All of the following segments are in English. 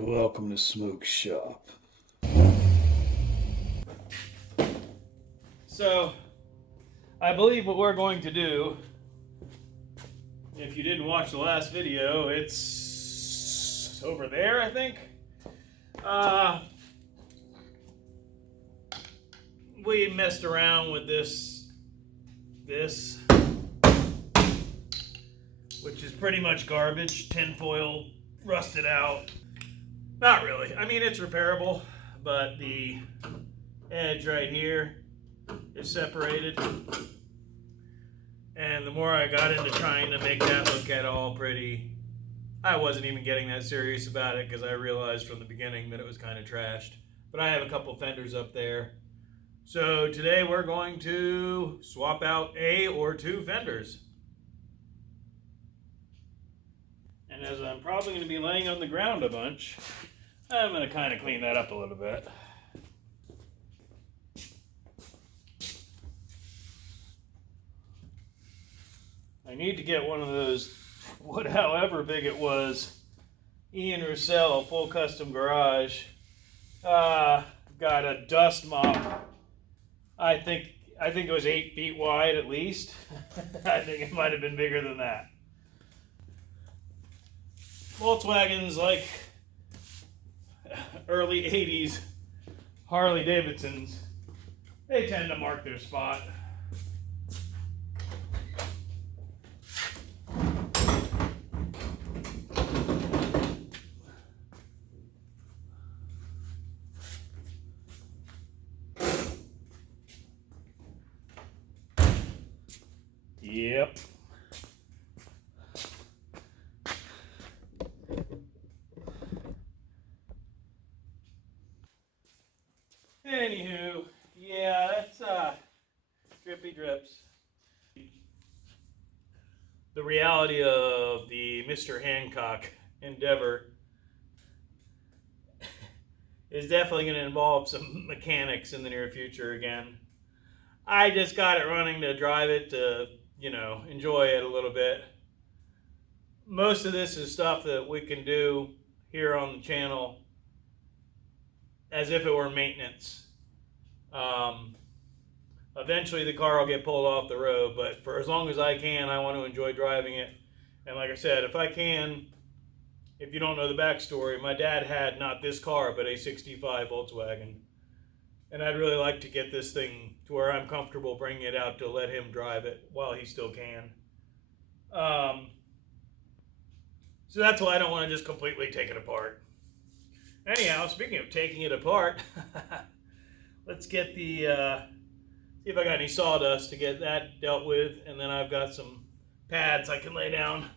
Welcome to Smoke Shop. So, I believe what we're going to do, if you didn't watch the last video, it's over there, I think. We messed around with this, which is pretty much garbage, tinfoil, rusted out. Not really. I mean, it's repairable, but the edge right here is separated. And the more I got into trying to make that look at all pretty, I wasn't even getting that serious about it because I realized from the beginning that it was kind of trashed. But I have a couple fenders up there. So today we're going to swap out a or two fenders. And as I'm probably going to be laying on the ground a bunch, I'm going to kind of clean that up a little bit. I need to get one of those, however big it was, Ian Roussel full custom garage. Got a dust mop. I think it was 8 feet wide at least. I think it might have been bigger than that. Volkswagens, like early 80s Harley Davidsons, they tend to mark their spot. Yep. Anywho, yeah, that's drippy drips. The reality of the Mr. Hancock endeavor is definitely going to involve some mechanics in the near future again. I just got it running to drive it to, enjoy it a little bit. Most of this is stuff that we can do here on the channel as if it were maintenance. Eventually the car will get pulled off the road, but for as long as I can, I want to enjoy driving it. And like I said, if I can, if you don't know the backstory, my dad had not this car, but a 65 Volkswagen. And I'd really like to get this thing to where I'm comfortable bringing it out to let him drive it while he still can. So that's why I don't want to just completely take it apart. Anyhow, speaking of taking it apart, let's get the, see if I got any sawdust to get that dealt with, and then I've got some pads I can lay down.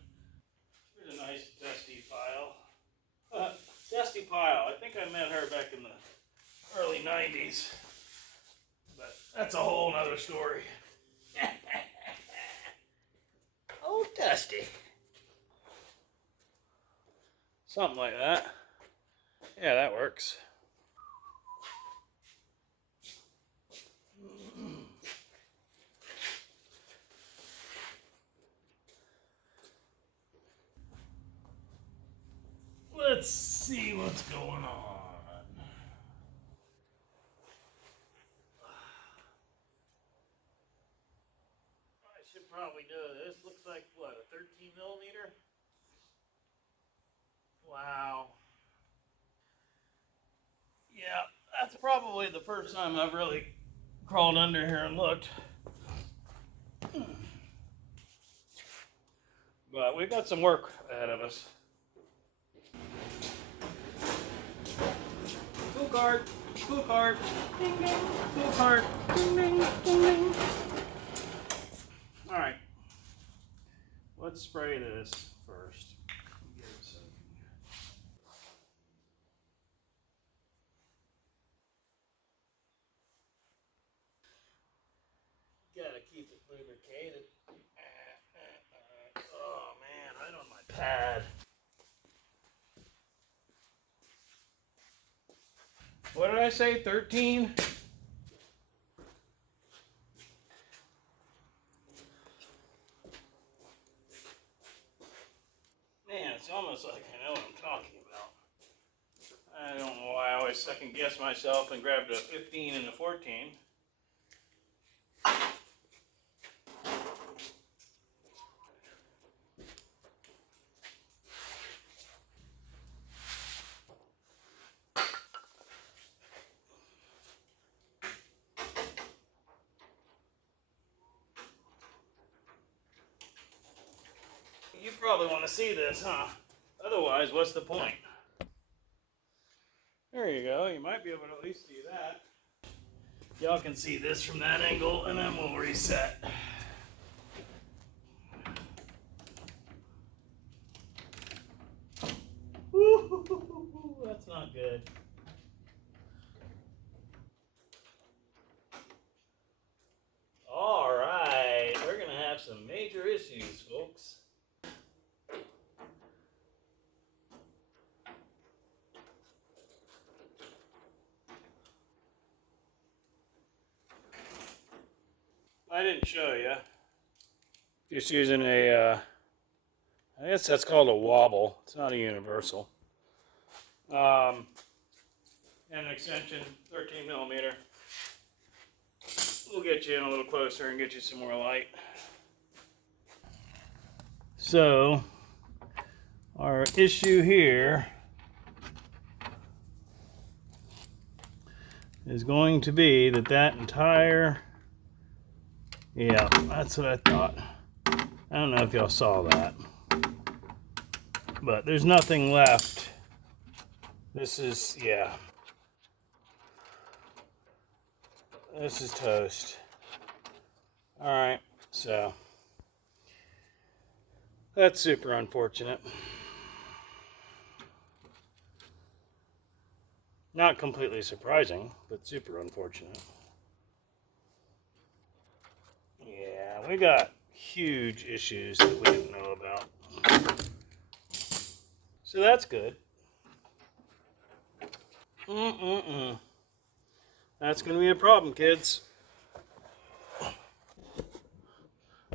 Here's a nice dusty pile. Dusty pile, I think I met her back in the early 90s, but that's a whole nother story. Oh, Dusty. Something like that. Yeah, that works. Let's see what's going on. I should probably know this. Looks like, what, a 13 millimeter? Wow. Yeah, that's probably the first time I've really crawled under here and looked. But we've got some work ahead of us. Tool cart, tool cart, ding ding, tool cart, ding ding, ding ding. All right, let's spray this first. Gotta keep it lubricated. Oh man, right on my pad. What did I say, 13? Man, it's almost like I know what I'm talking about. I don't know why I always second guess myself and grabbed a 15 and a 14. You probably want to see this, huh? Otherwise, what's the point? There you go. You might be able to at least see that. Y'all can see this from that angle, and then we'll reset. Woo-hoo-hoo-hoo-hoo. That's not good. All right, we're gonna have some major issues, folks. I didn't show you. Just using a, I guess that's called a wobble. It's not a universal. And an extension, 13 millimeter. We'll get you in a little closer and get you some more light. So, our issue here is going to be that entire, yeah, that's what I thought. I don't know if y'all saw that, but there's nothing left. This is, yeah. This is toast. Alright, so that's super unfortunate. Not completely surprising, but super unfortunate. Yeah, we got huge issues that we didn't know about. So that's good. That's going to be a problem, kids.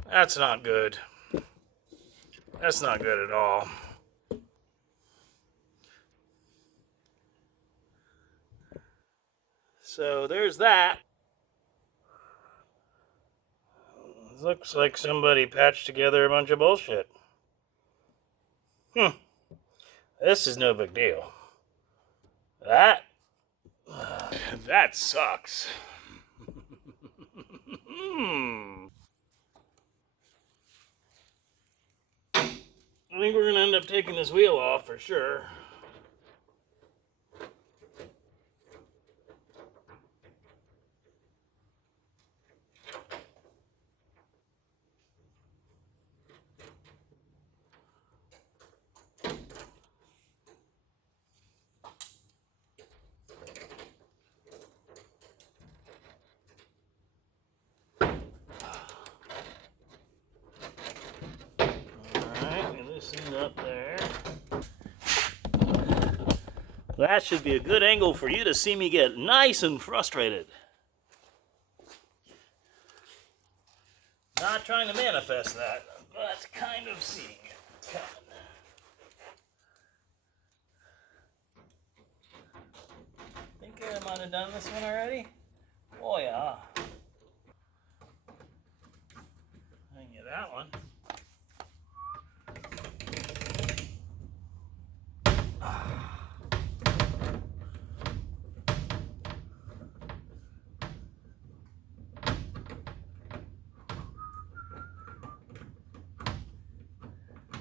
That's not good. That's not good at all. So there's that. Looks like somebody patched together a bunch of bullshit. This is no big deal. That sucks. I think we're going to end up taking this wheel off for sure. Alright, we loosen it up there. That should be a good angle for you to see me get nice and frustrated. Not trying to manifest that, but kind of seeing it coming. Think I might have done this one already? Oh yeah. I can get that one.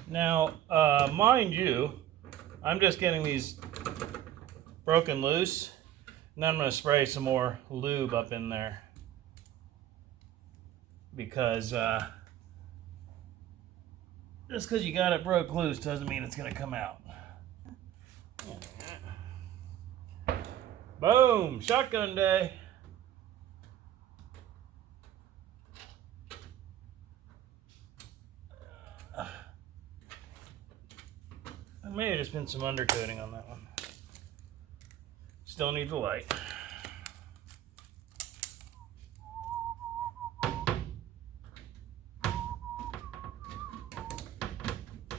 Now, mind you, I'm just getting these broken loose, and I'm going to spray some more lube up in there because just because you got it broke loose doesn't mean it's going to come out. Boom! Shotgun day! There may have just been some undercoating on that one. Still need the light.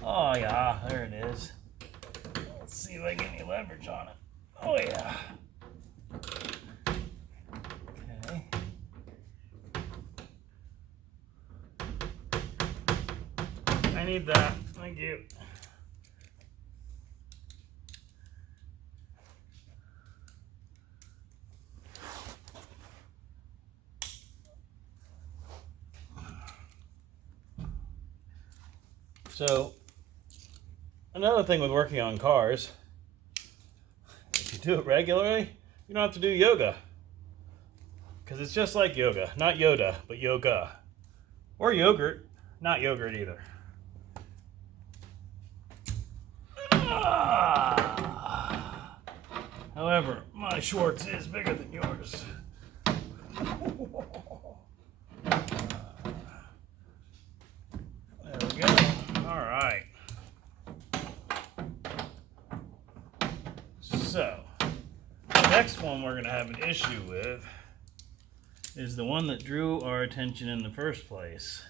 Oh yeah, there it is. Let's see if I get any leverage on it. Oh yeah. Okay. I need that. Thank you. So, another thing with working on cars, if you do it regularly, you don't have to do yoga. Because it's just like yoga. Not Yoda, but yoga. Or yogurt. Not yogurt either. Ah. However, my Schwartz is bigger than yours. There we go. All right. So, the next one we're going to have an issue with is the one that drew our attention in the first place,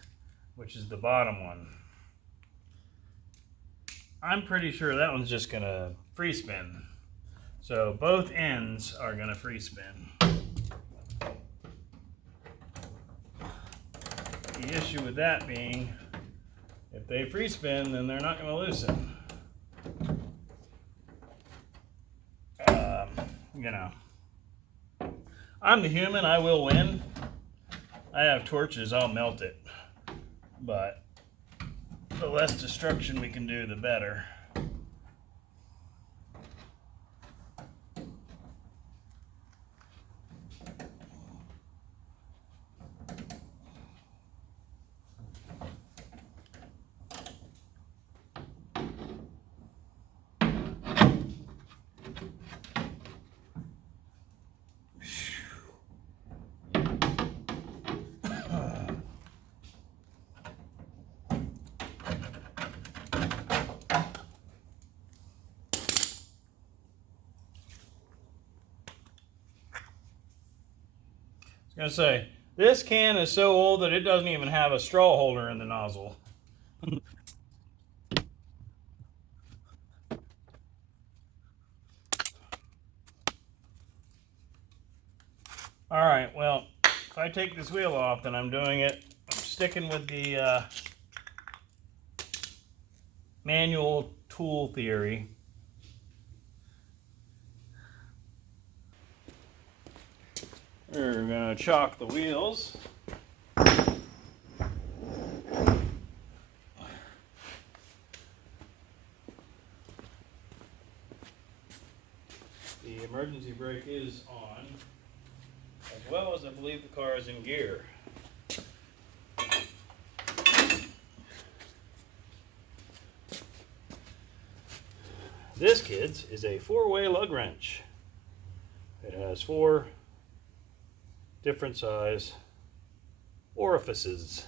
which is the bottom one. I'm pretty sure that one's just going to free spin. So both ends are going to free spin. The issue with that being, if they free spin, then they're not going to loosen. You know, I'm the human, I will win. I have torches, I'll melt it. But the less destruction we can do, the better. I was gonna say, this can is so old that it doesn't even have a straw holder in the nozzle. Alright, well, if I take this wheel off, then I'm sticking with the manual tool theory. We're gonna chalk the wheels. The emergency brake is on, as well as I believe the car is in gear. This, kids, is a 4-way lug wrench. It has 4 different size orifices.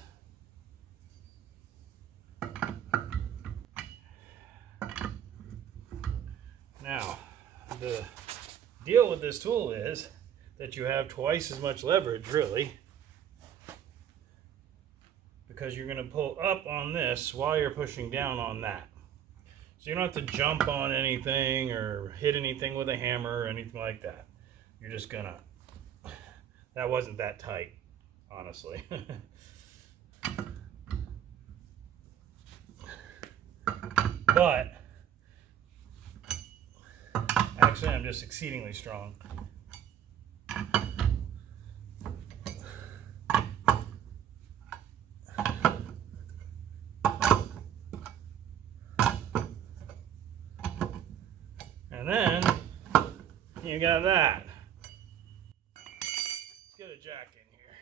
Now, the deal with this tool is that you have twice as much leverage, really, because you're going to pull up on this while you're pushing down on that. So you don't have to jump on anything or hit anything with a hammer or anything like that. You're just gonna... That wasn't that tight, honestly. But actually, I'm just exceedingly strong. And then you got that. Let's get a jack in here.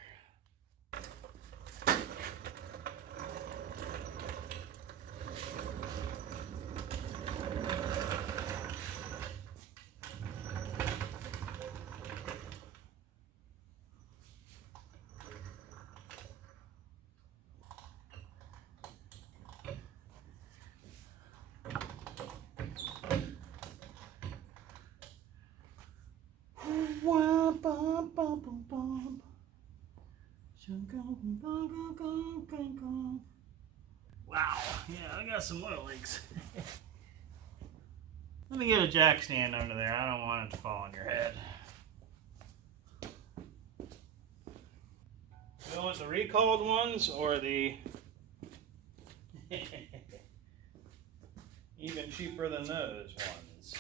Wow, yeah, I got some oil leaks. Let me get a jack stand under there. I don't want it to fall on your head. You want the recalled ones or the even cheaper than those ones?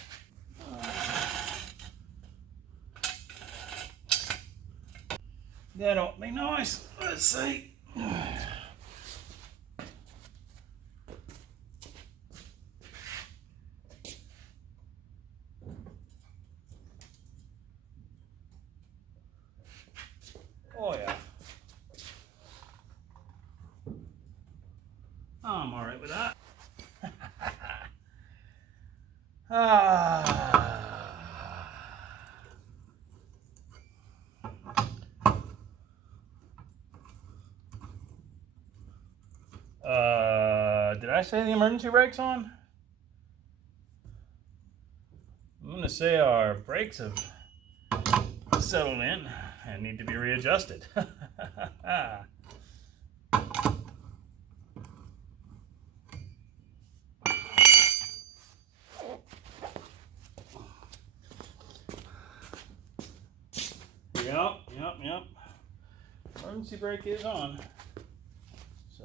That ought to be nice. Let's see. Oh yeah. I'm alright with that. Did I say the emergency brakes on? I'm going to say our brakes have settled in and need to be readjusted. Yep. Emergency brake is on. So,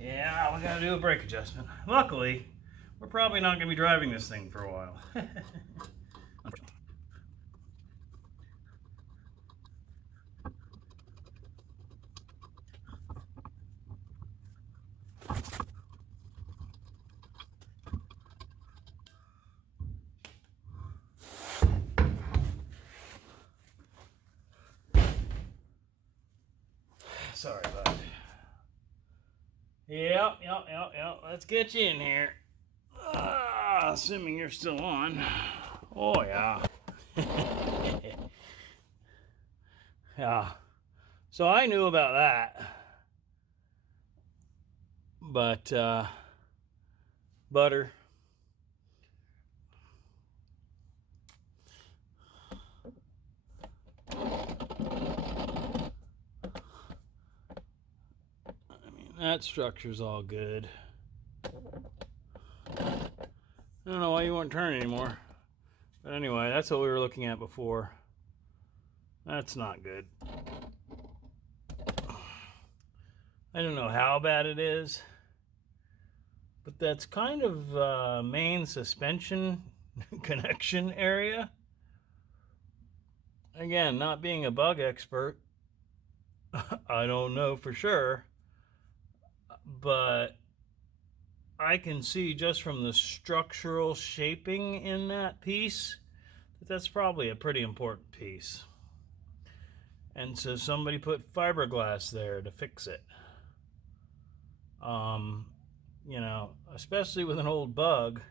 yeah, we gotta do a brake adjustment. Luckily, we're probably not gonna be driving this thing for a while. Sorry, bud. Yep. Let's get you in here. Assuming you're still on. Oh, yeah. Yeah. So I knew about that. But, butter. That structure's all good. I don't know why you won't turn anymore. But anyway, that's what we were looking at before. That's not good. I don't know how bad it is, but that's kind of main suspension connection area. Again, not being a bug expert, I don't know for sure, but I can see just from the structural shaping in that piece that that's probably a pretty important piece. And so somebody put fiberglass there to fix it. You know, especially with an old bug,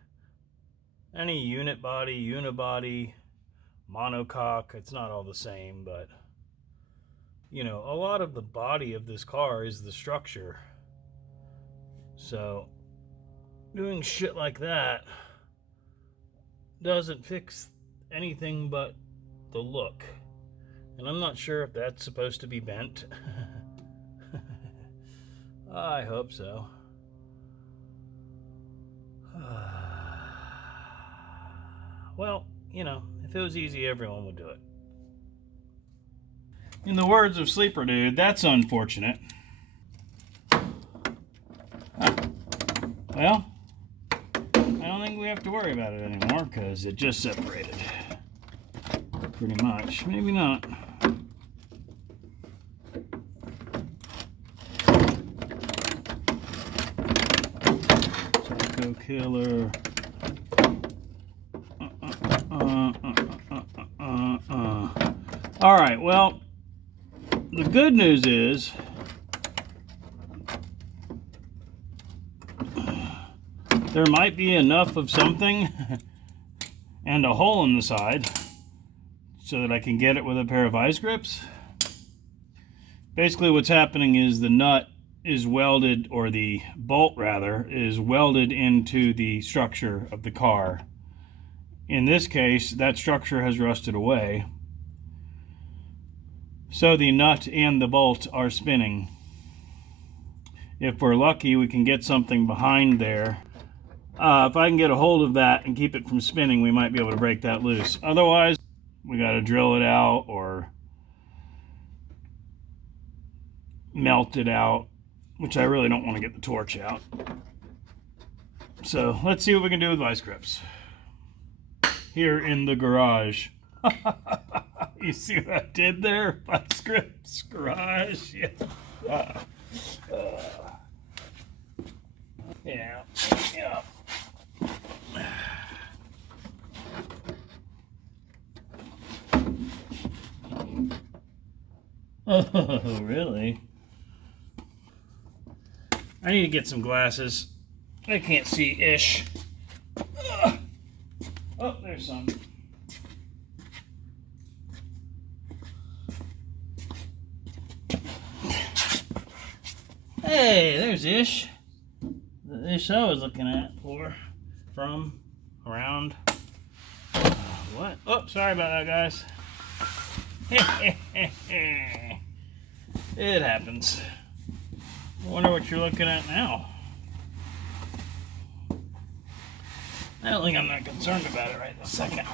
any unit body, unibody, monocoque, it's not all the same, but you know, a lot of the body of this car is the structure. So doing shit like that doesn't fix anything but the look. And I'm not sure if that's supposed to be bent. I hope so. Well, you know, if it was easy, everyone would do it. In the words of Sleeper Dude, that's unfortunate. Well, I don't think we have to worry about it anymore because it just separated. Pretty much. Maybe not. Psycho Killer. All right, well, the good news is there might be enough of something and a hole in the side so that I can get it with a pair of vice grips. Basically what's happening is the nut is welded, or the bolt rather, is welded into the structure of the car. In this case, that structure has rusted away. So the nut and the bolt are spinning. If we're lucky, we can get something behind there If I can get a hold of that and keep it from spinning, we might be able to break that loose. Otherwise, we got to drill it out or melt it out, which I really don't want to get the torch out. So let's see what we can do with vice grips here in the garage. You see what I did there? Vice grips garage. Yeah. Yeah. Yeah. Oh, really? I need to get some glasses. I can't see ish. Oh, there's some. Hey, there's ish. The ish I was looking at from, around. What? Oh, sorry about that, guys. It happens. I wonder what you're looking at now. I don't think I'm not concerned about it right this second.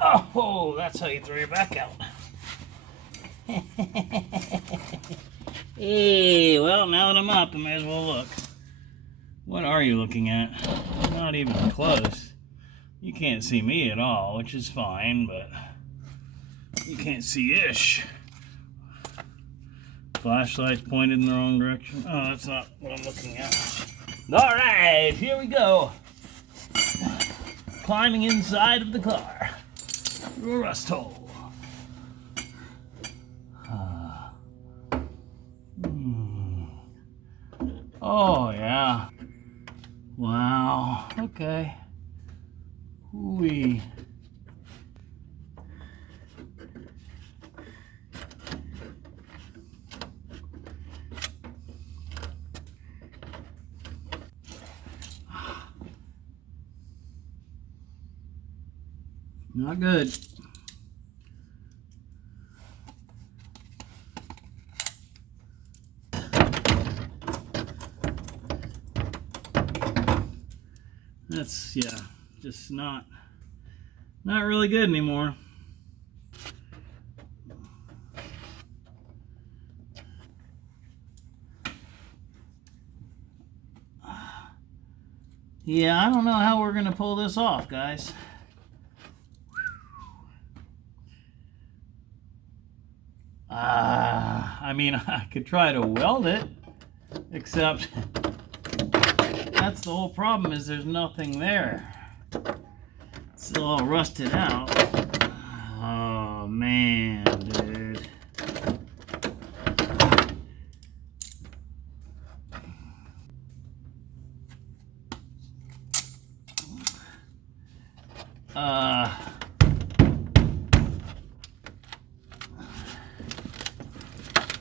Oh, that's how you throw your back out. Hey, well, now that I'm up, I may as well look. What are you looking at? Not even close. You can't see me at all, which is fine, but you can't see ish. Flashlight's pointed in the wrong direction. Oh, that's not what I'm looking at. All right, here we go. Climbing inside of the car through a rust hole. Oh, yeah. Wow. Okay. Ooh-wee. Not good. That's, yeah, just not really good anymore. Yeah, I don't know how we're gonna pull this off, guys. I mean, I could try to weld it, except that's the whole problem, is there's nothing there. It's all rusted out. Oh, man, dude.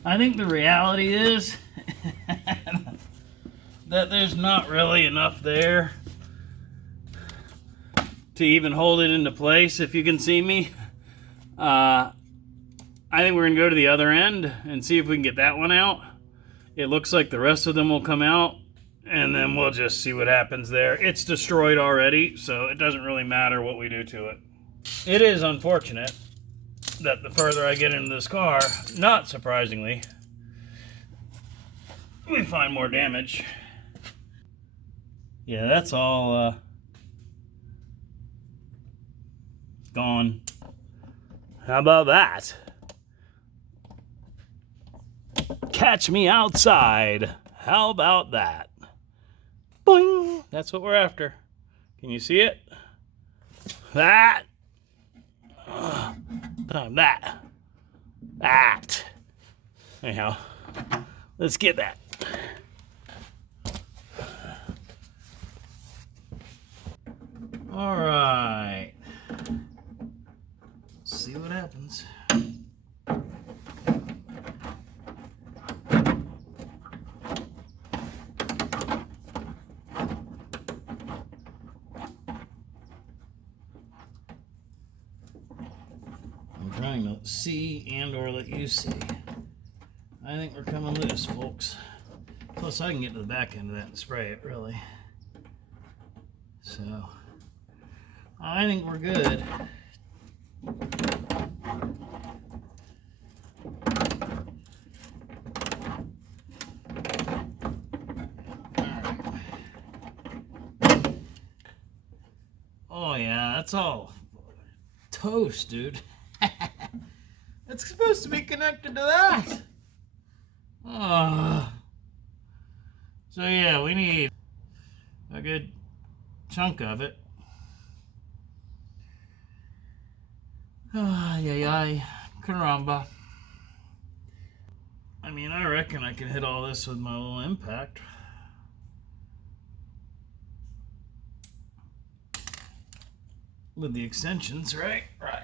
I think the reality is that there's not really enough there to even hold it into place, if you can see me. I think we're gonna go to the other end and see if we can get that one out. It looks like the rest of them will come out, and then we'll just see what happens there. It's destroyed already, so it doesn't really matter what we do to it. It is unfortunate that the further I get into this car, not surprisingly, we find more damage. Yeah, that's all gone. How about that? Catch me outside. How about that? Boing! That's what we're after. Can you see it? That. That. Anyhow, let's get that. All right. See what happens. I'm trying to see and or let you see. I think we're coming loose, folks. Plus, I can get to the back end of that and spray it, really. So I think we're good. Oh yeah, that's all toast, dude. It's supposed to be connected to that. Oh. So yeah, we need a good chunk of it. Ay, ay, caramba. I mean, I reckon I can hit all this with my little impact. With the extensions, right? Right.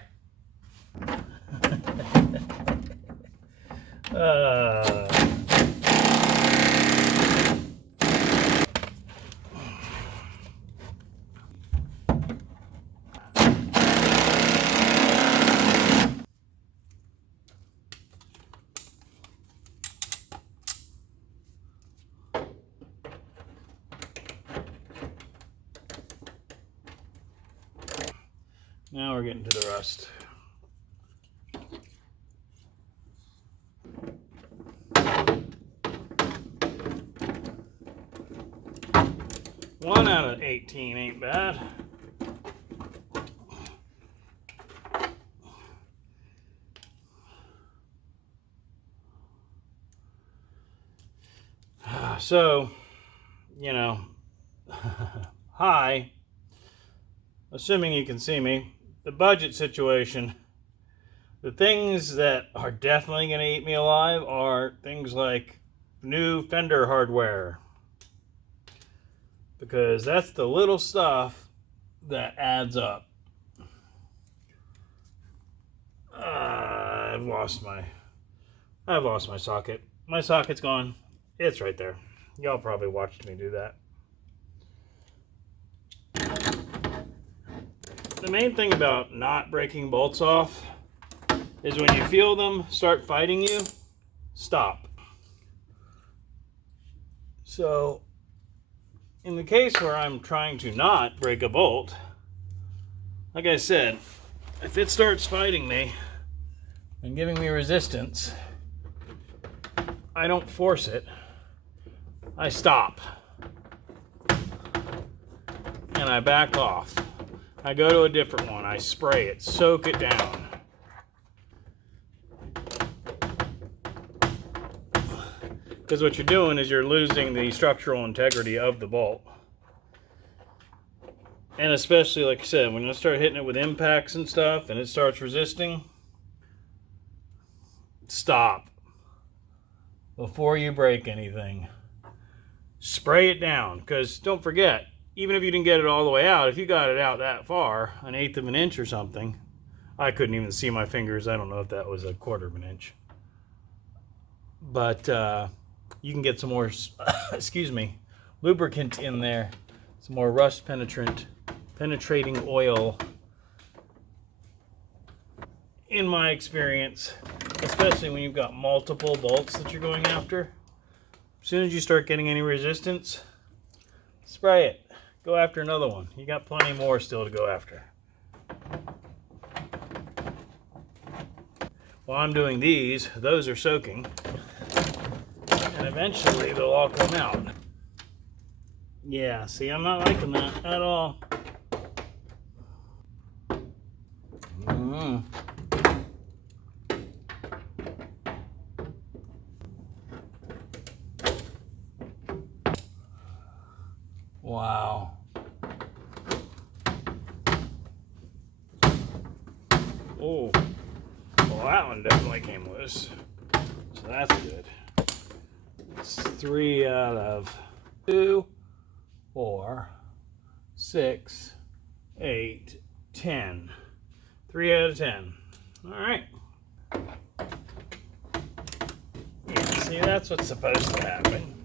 Now we're getting to the rust. One out of 18 ain't bad. So, you know, hi, assuming you can see me, the budget situation, the things that are definitely going to eat me alive are things like new fender hardware. Because that's the little stuff that adds up. I've lost my socket. My socket's gone. It's right there. Y'all probably watched me do that. The main thing about not breaking bolts off is when you feel them start fighting you, stop. So, in the case where I'm trying to not break a bolt, like I said, if it starts fighting me and giving me resistance, I don't force it. I stop. And I back off. I go to a different one. I spray it, soak it down. Because what you're doing is you're losing the structural integrity of the bolt. And especially, like I said, when you start hitting it with impacts and stuff and it starts resisting, stop. Before you break anything, spray it down. Because don't forget, even if you didn't get it all the way out, if you got it out that far, 1/8 of an inch or something, I couldn't even see my fingers. I don't know if that was 1/4 of an inch. But you can get some more, excuse me, lubricant in there. Some more rust penetrating oil. In my experience, especially when you've got multiple bolts that you're going after, as soon as you start getting any resistance, spray it. Go after another one. You got plenty more still to go after. While I'm doing these, those are soaking. And eventually they'll all come out. Yeah, see, I'm not liking that at all. Wow. Oh, well, that one definitely came loose. So that's good. It's 3 out of 2, 4, 6, 8, 10. 3 out of 10. All right. Yeah, see, that's what's supposed to happen.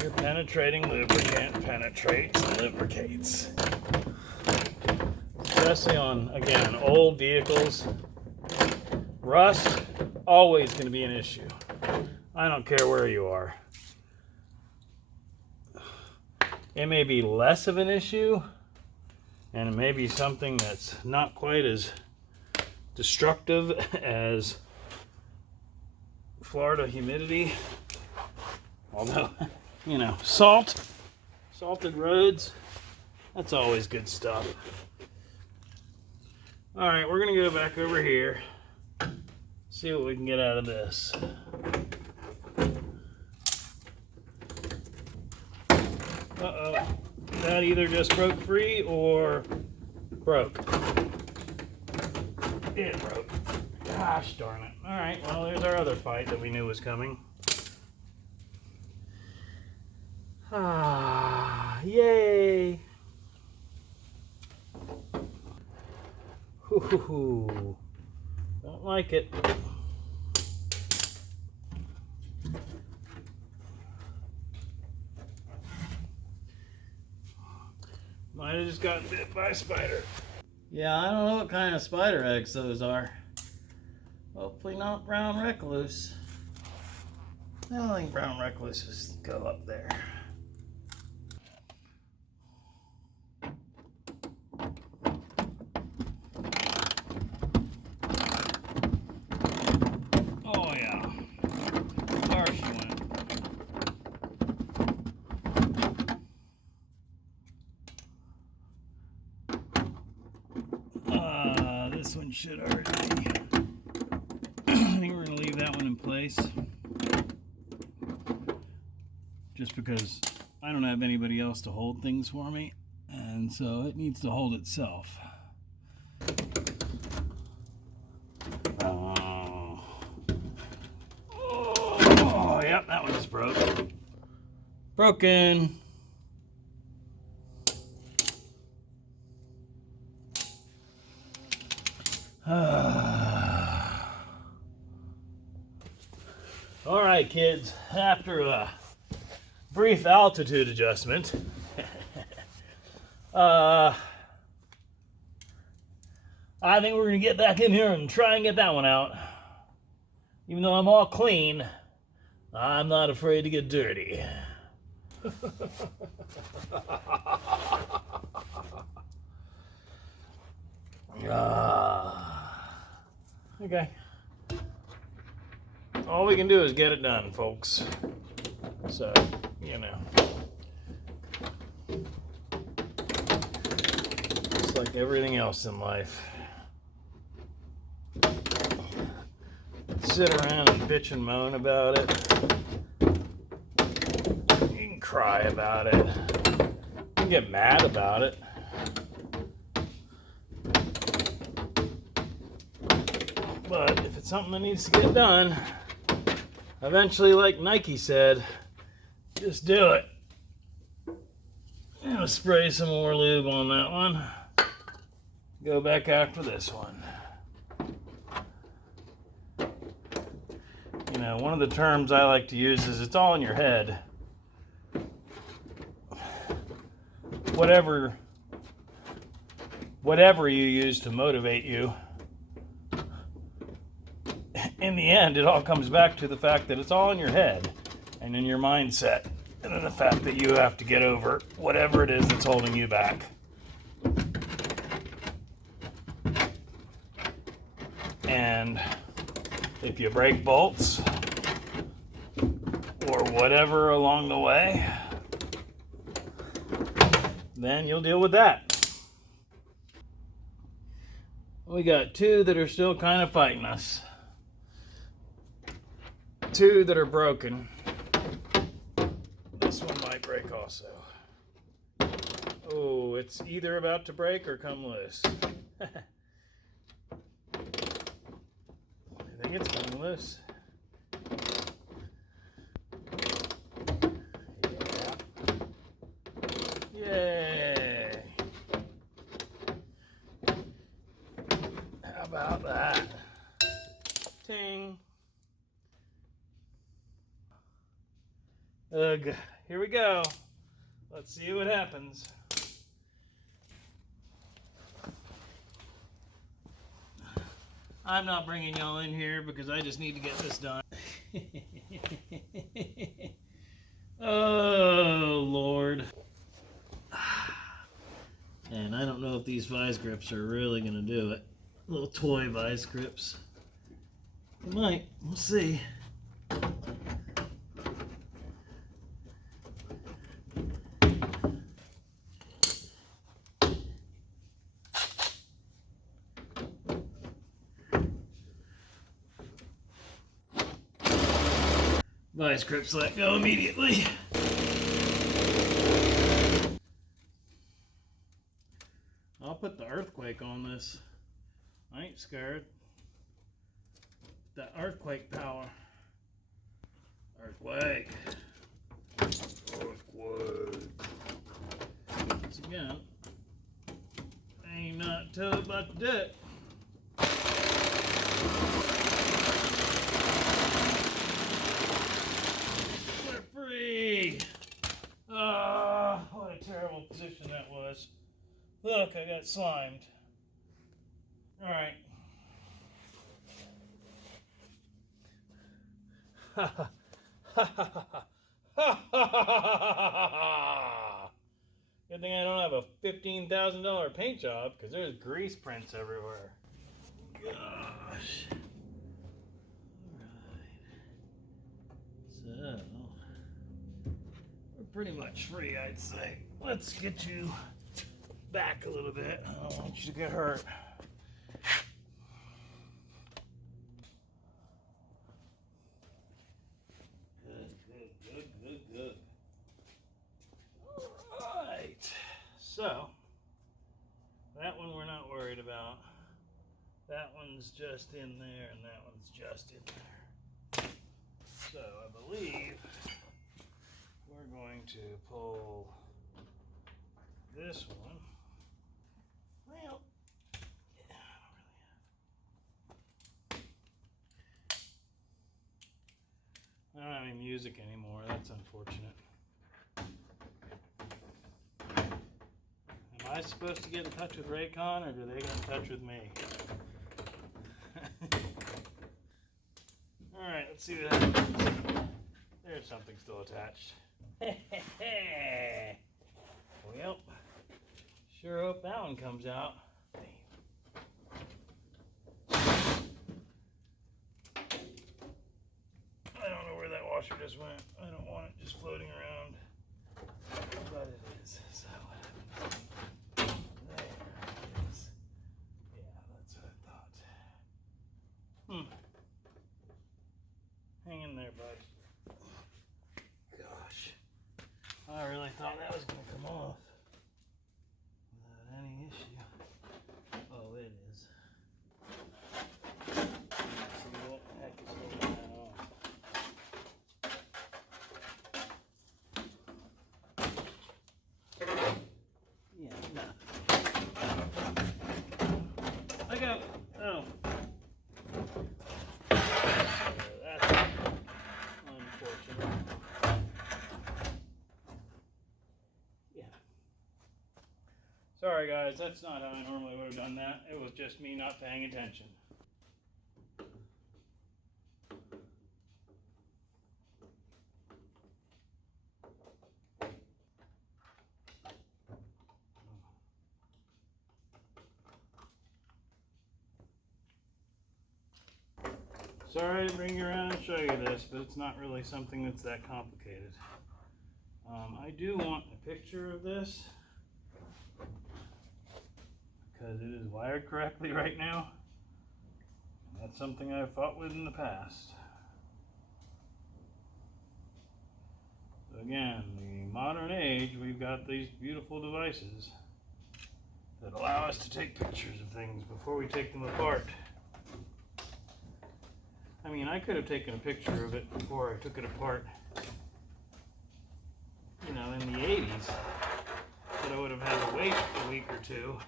Your penetrating lubricant penetrates and lubricates. Especially on, again, old vehicles. Rust, always going to be an issue. I don't care where you are. It may be less of an issue And maybe something that's not quite as destructive as Florida humidity. Although, you know, salted roads, that's always good stuff. All right, we're gonna go back over here, see what we can get out of this. Uh-oh, that either just broke free or broke. It broke. Gosh darn it. All right, well, there's our other fight that we knew was coming. Ah, yay. Hoo-hoo-hoo. Don't like it. Might have just gotten bit by a spider. Yeah, I don't know what kind of spider eggs those are. Hopefully not brown recluse. I don't think brown recluses go up there. Oh yeah. There she went. This one should already be. I think we're gonna leave that one in place. Just because I don't have anybody else to hold things for me, and so it needs to hold itself. Oh, yep, that one just broke. Broken. All right, kids, after a brief altitude adjustment, I think we're gonna get back in here and try and get that one out. Even though I'm all clean, I'm not afraid to get dirty. Okay. All we can do is get it done, folks. So, you know. Just like everything else in life. Sit around and bitch and moan about it. You can cry about it. You can get mad about it. But if it's something that needs to get done, eventually, like Nike said, just do it. I'm gonna spray some more lube on that one. Go back after this one. You know, one of the terms I like to use is it's all in your head. Whatever you use to motivate you, in the end, it all comes back to the fact that it's all in your head and in your mindset, and then the fact that you have to get over whatever it is that's holding you back. And if you break bolts or whatever along the way, then you'll deal with that. We got two that are still kind of fighting us. Two that are broken. This one might break also. Oh, it's either about to break or come loose. I think it's coming loose. Yeah. Yay. How about that? Ting. Ugh, here we go. Let's see what happens. I'm not bringing y'all in here because I just need to get this done. Oh, Lord. And I don't know if if these vise grips are really going to do it. Little toy vise grips. They might. We'll see. Vice grips let go immediately. I'll put the earthquake on this. I ain't scared. That earthquake power. Earthquake. Earthquake. Once again, ain't not too about to do it. We're free. Ah, what a terrible position that was. Look, I got slimed. All right. Ha ha ha ha ha ha. Good thing I don't have a $15,000 paint job because there's grease prints everywhere. Gosh. All right. So we're pretty much free, I'd say. Let's get you back a little bit. I don't want you to get hurt. Good. All right. So that one we're not worried about. That one's just in there, and that one's just in there. So I believe we're going to pull this one. Well, yeah, I don't have any music anymore. That's unfortunate. Am I supposed to get in touch with Raycon, or do they get in touch with me? All right, let's see what happens. There's something still attached. Well, sure hope that one comes out. I don't know where that washer just went. I don't want it just floating around, but it is. So there it is. Yeah, that's what I thought. Hang in there, bud. Gosh, I really thought that was gonna come off without any issue. Oh, it is. Let's see what the heck is holding that off. Yeah, no. I got. Oh. That's unfortunate. Yeah. Sorry, guys. That's not how I normally would have done that. It was just me not paying attention. Sorry to bring you around and show you this, but it's not really something that's that complicated. I do want a picture of this because it is wired correctly right now. And that's something I've fought with in the past. So again, the modern age, we've got these beautiful devices that allow us to take pictures of things before we take them apart. I mean, I could have taken a picture of it before I took it apart, you know, in the 80s, but I would have had to wait a week or two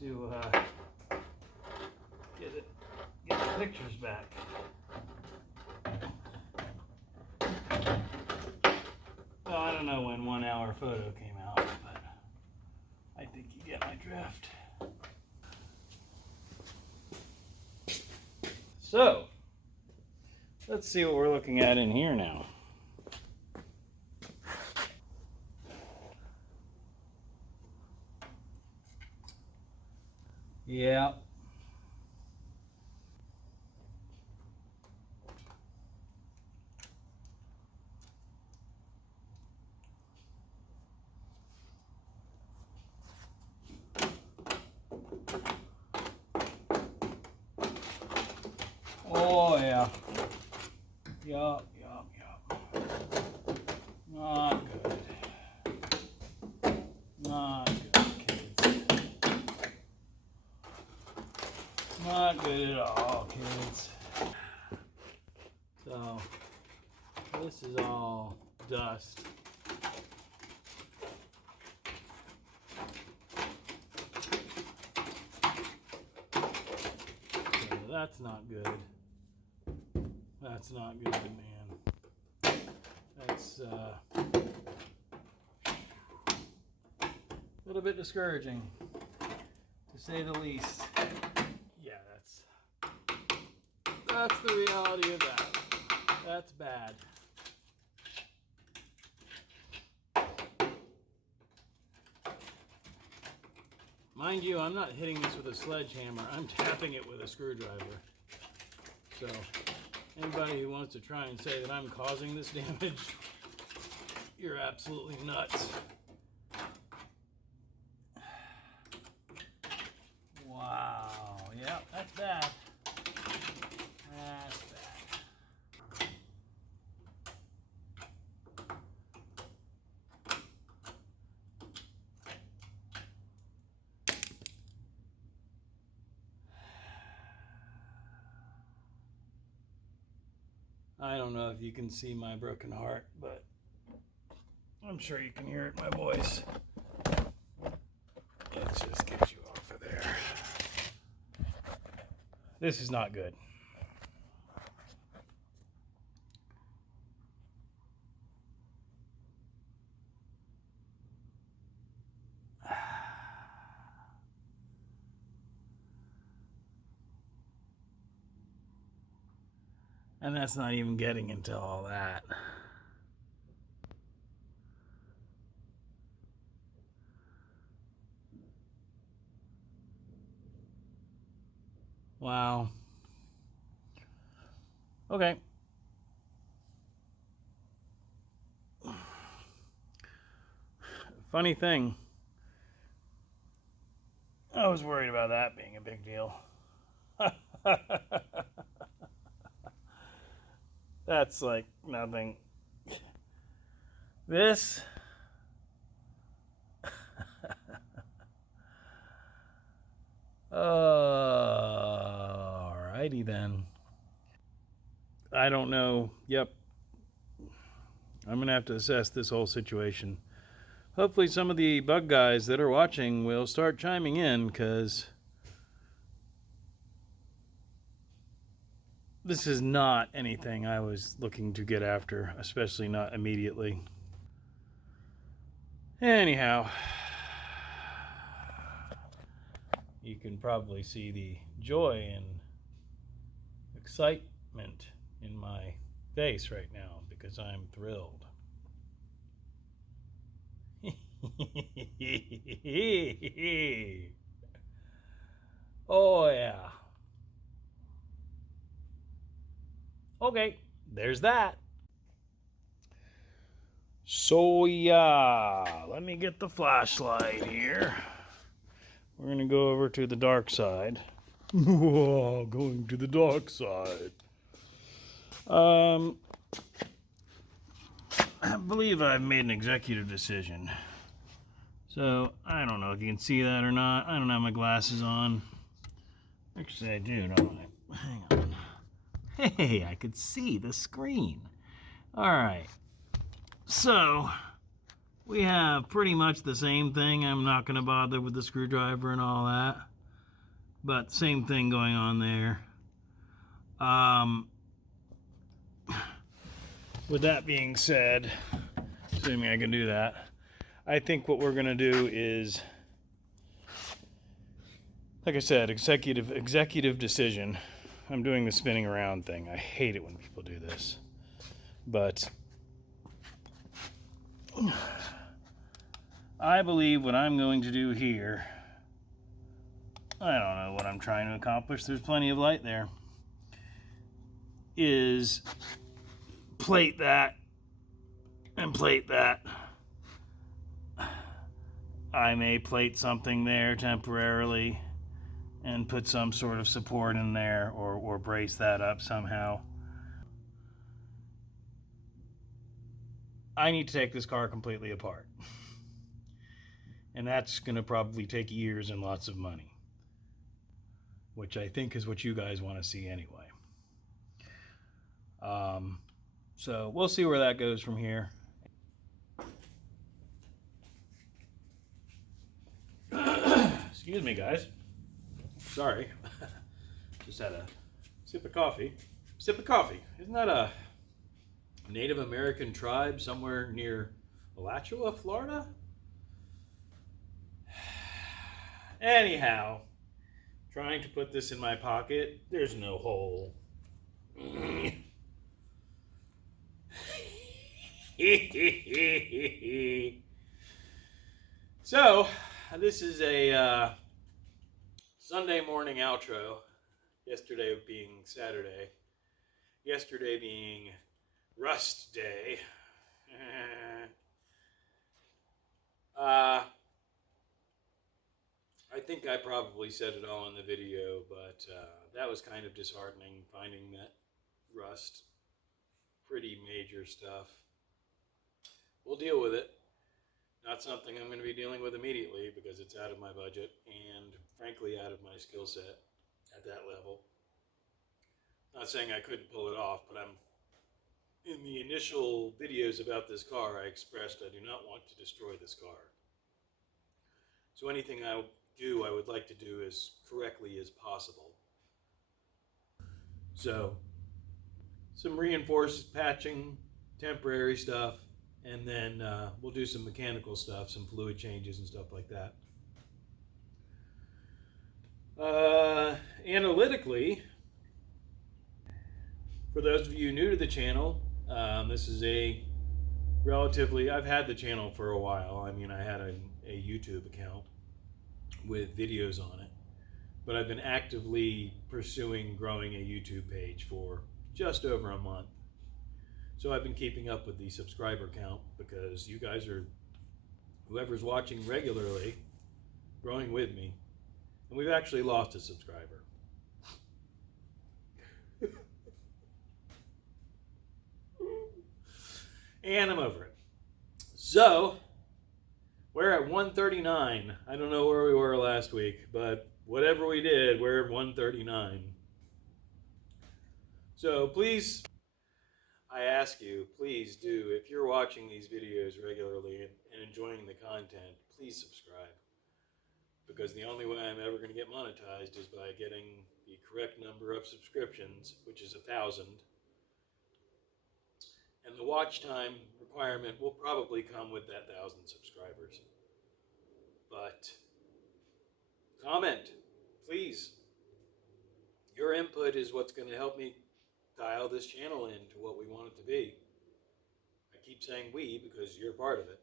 to get the pictures back. Well, I don't know when 1 hour photo came out, but I think you get my drift. So, let's see what we're looking at in here now. Yeah. Oh yeah. Yup, yup, yup. Not good. Not good, kids. Not good at all, kids. So, this is all dust. So that's not good. That's not good, man. That's a little bit discouraging, to say the least. Yeah, that's the reality of that. That's bad. Mind you, I'm not hitting this with a sledgehammer. I'm tapping it with a screwdriver. So, anybody who wants to try and say that I'm causing this damage, you're absolutely nuts. Wow. Yeah, that's bad. That's bad. I don't know if you can see my broken heart, but I'm sure you can hear it in my voice. Let's just get you off of there. This is not good. And that's not even getting into all that. Wow. Okay. Funny thing, I was worried about that being a big deal. That's like nothing. This. Alrighty then. I don't know. Yep. I'm going to have to assess this whole situation. Hopefully some of the bug guys that are watching will start chiming in, because this is not anything I was looking to get after, especially not immediately. Anyhow, you can probably see the joy and excitement in my face right now, because I'm thrilled. Oh yeah. Okay, there's that. So yeah, let me get the flashlight here. We're gonna go over to the dark side. Whoa, going to the dark side. I believe I've made an executive decision. So I don't know if you can see that or not. I don't have my glasses on. Actually, I do, don't I? Hang on. Hey, I could see the screen. All right. So we have pretty much the same thing. I'm not going to bother with the screwdriver and all that, but same thing going on there. With that being said, assuming I can do that, I think what we're going to do is, like I said, executive decision. I'm doing the spinning around thing. I hate it when people do this. But I believe what I'm going to do here I don't know what I'm trying to accomplish. There's plenty of light there. Is plate that and plate that. I may plate something there temporarily and put some sort of support in there, or brace that up somehow. I need to take this car completely apart. And that's going to probably take years and lots of money, which I think is what you guys want to see anyway. So we'll see where that goes from here. Excuse me, guys. Sorry. Just had a sip of coffee. Sip of coffee. Isn't that a Native American tribe somewhere near Alachua, Florida? Anyhow, trying to put this in my pocket. There's no hole. So, this is a Sunday morning outro. Yesterday being Saturday. Yesterday being Rust Day. I think I probably said it all in the video, but that was kind of disheartening, finding that rust. Pretty major stuff. We'll deal with it. Not something I'm going to be dealing with immediately because it's out of my budget and frankly out of my skill set at that level. Not saying I couldn't pull it off, but in the initial videos about this car, I expressed I do not want to destroy this car. So anything I do, I would like to do as correctly as possible. So, some reinforced patching, temporary stuff, and then we'll do some mechanical stuff, some fluid changes and stuff like that. Analytically, for those of you new to the channel, this is a relatively, I've had the channel for a while. I mean, I had a YouTube account with videos on it, but I've been actively pursuing growing a YouTube page for just over a month. So I've been keeping up with the subscriber count because you guys are, whoever's watching regularly, growing with me. And we've actually lost a subscriber. And I'm over it. So, we're at 139. I don't know where we were last week, but whatever we did, we're at 139. So please, I ask you, please do, if you're watching these videos regularly and enjoying the content, please subscribe. Because the only way I'm ever going to get monetized is by getting the correct number of subscriptions, which is 1,000. And the watch time requirement will probably come with that 1,000 subscribers. But comment, please. Your input is what's going to help me dial this channel into what we want it to be. I keep saying we because you're part of it.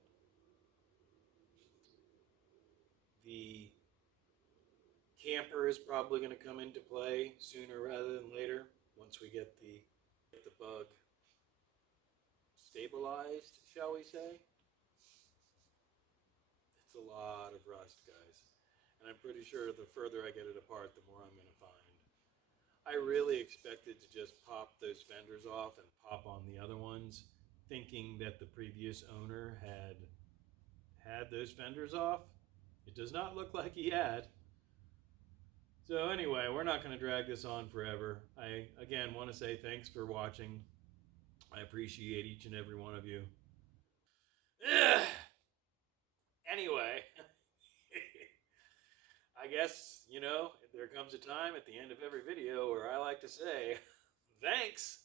The camper is probably going to come into play sooner rather than later once we get the bug stabilized, shall we say. It's a lot of rust, guys. And I'm pretty sure the further I get it apart, the more I'm going to find. I really expected to just pop those fenders off and pop on the other ones, thinking that the previous owner had those fenders off. It does not look like he had. So anyway, we're not going to drag this on forever. I, again, want to say thanks for watching. I appreciate each and every one of you. Anyway, I guess, there comes a time at the end of every video where I like to say, thanks,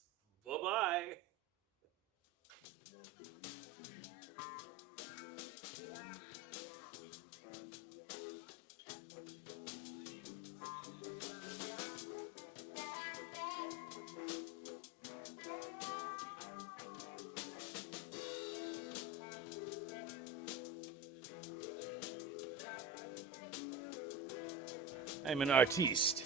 bye-bye. I'm an artiste.